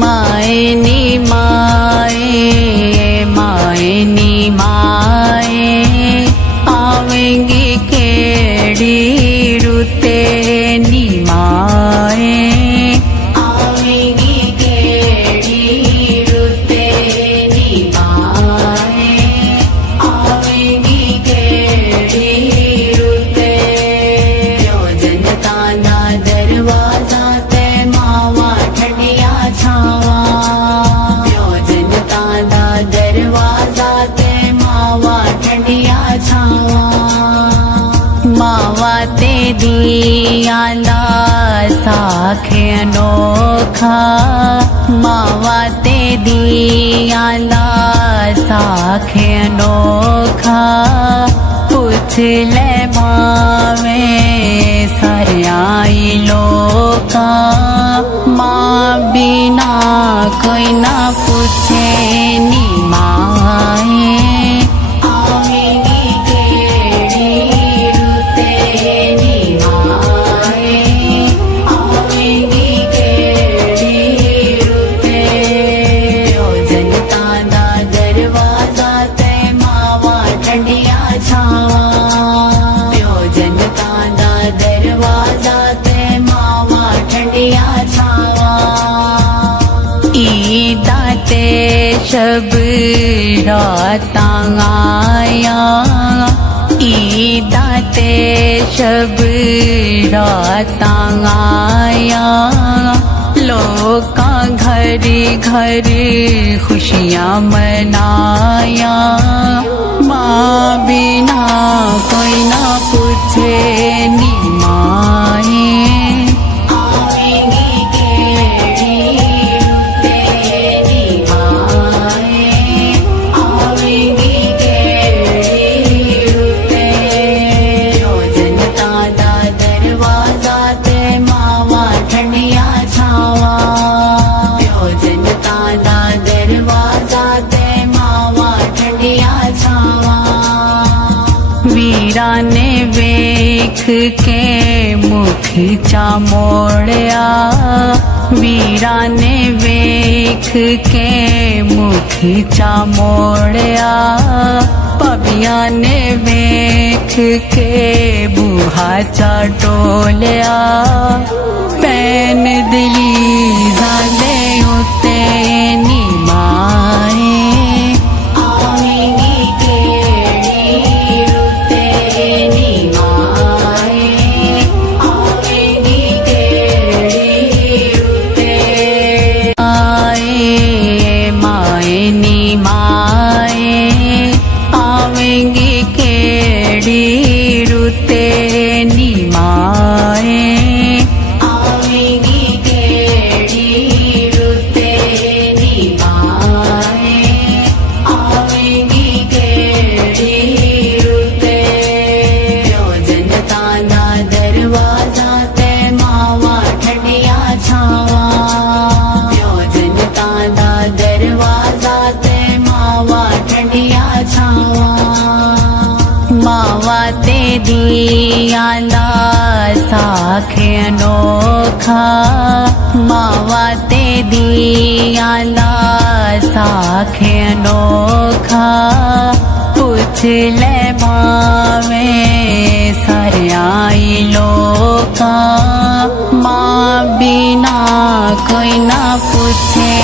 माए नी माए, माए नी माए, आवेंगी केड़ी रुते नी माए, आवेंगी केड़ी रुते नी माए, आवेंगी केड़ी रुते। जनता ना दरवाजा ते मावा ठंडिया छावा, जनता ना दरवाजा ते मावा ठंडिया छावा। मावा ते दियाला साखे अनोखा, मावा ते दियाला साखे अनोखा। पूछ ले मावे सरयाई लोका, माँ बिना कोई ना पूछे नी माए, आवेंगी केड़ी रुते नी माए, आवेंगी केड़ी रुते। जनता दा दरवाजा ते मावा ठंडिया छावा, जनता दा दरवाजा ते मावा ठंडिया छावा। ईदा ते शब रातां आया, ईदा ते शब रातां आया। लोका घर घर खुशियाँ मनाया, माँ बिना कोई ना पूछे नी माए, आवेंगी केड़ी रुते नी माए, आवेंगी केड़ी रुते। जनता दा दरवाजा ते मावा ठंडिया छावा, जनता दा दरवाजा ते मावा ठंडिया छावा। वीरा ने वेख के मुख चा मोड़या, वीरा ने वेख के मुख चा मोड़या। पविया ने वेख के बूहा चा टोलिया, पैन दिली जाले उते नी माए, आवेंगी केड़ी रुते नी माए, आवेंगी केड़ी रुते। आए माए नी माए, आवेंगी केड़ी रुते नी माए, आवेंगी केड़ी रुते नी माए, आवेंगी केड़ी रुते। जनता ना दरवाजा ते मावा ठंडिया छावा, जनता ना दरवाजा ते मावा ठंडिया छावा। मावा ते दियाला साखे अनोखा, मावा ते दियाला साखे अनोखा। पूछ ले मावे सरयाई लोका, माँ बिना कोई ना पूछे